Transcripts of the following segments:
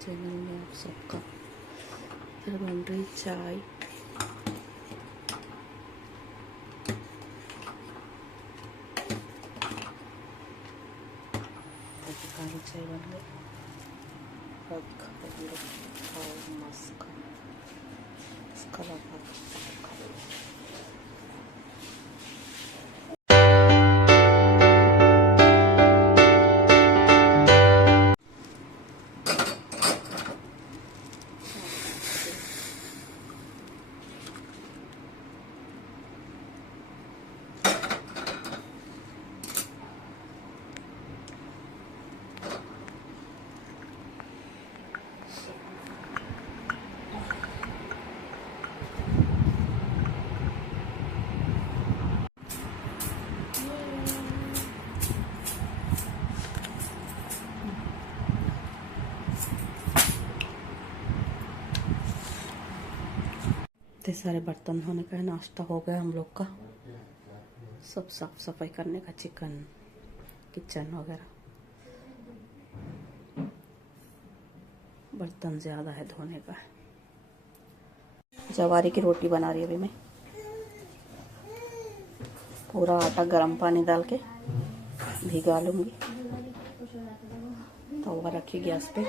Channel में आप सबका। फिर बन रही चाय। काली चाय बन गई। अब खाओ मस्त इसका लगा। इतने सारे बर्तन धोने का है। नाश्ता हो गया हम लोग का। सब साफ सफाई करने का, चिकन किचन वगैरह। बर्तन ज़्यादा है धोने का। जवारी की रोटी बना रही अभी मैं। पूरा आटा गर्म पानी डाल के भिगा लूँगी। तवा रखी गैस पे।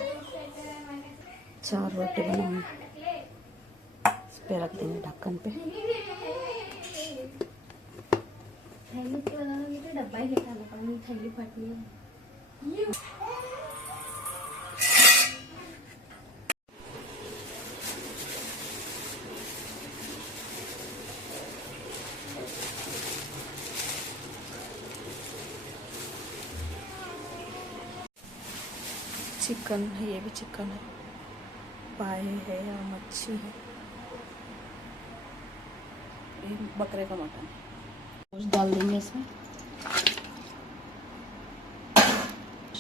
4 रोटी बनाऊंगी। इस पे रख देंगे ढक्कन पे। चिकन है, ये भी चिकन है। पाए है या मच्छी है। ये बकरे का मटन है। कुछ डाल देंगे इसमें।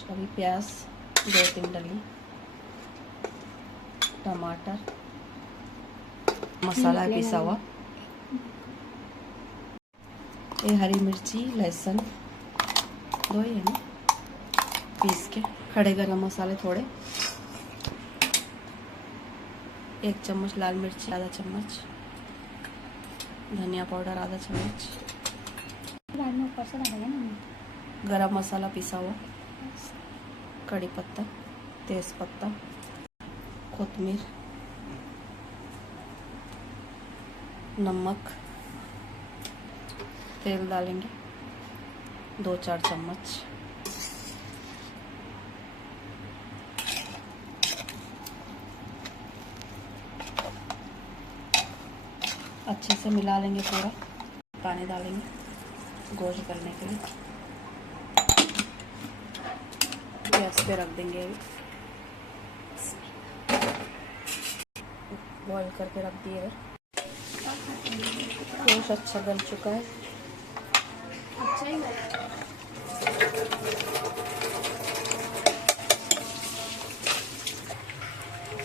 अभी प्याज 2-3 डली, टमाटर, मसाला पिसा हुआ, ये हरी मिर्ची, लहसुन 2 ही है ना, पीस के। खड़े गरम मसाले थोड़े, 1 चम्मच लाल मिर्ची, आधा चम्मच धनिया पाउडर, आधा चम्मच गरम मसाला पिसा हुआ, कड़ी पत्ता, तेज पत्ता, कोतमीर, नमक, तेल डालेंगे 2-4 चम्मच। अच्छे से मिला लेंगे पूरा। पानी डालेंगे गोश्त करने के लिए। गैस पे रख देंगे। बॉईल करके रख दिए। गोश्त अच्छा गल चुका है।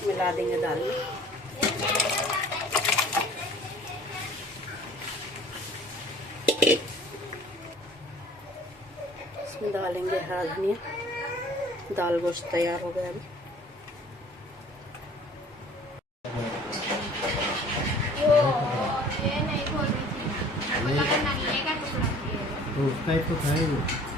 मिला देंगे दाल में। इसमें डालेंगे हरा धनिया। दाल गोश्त तैयार हो गया अभी। उसका ही तो खाएंगे।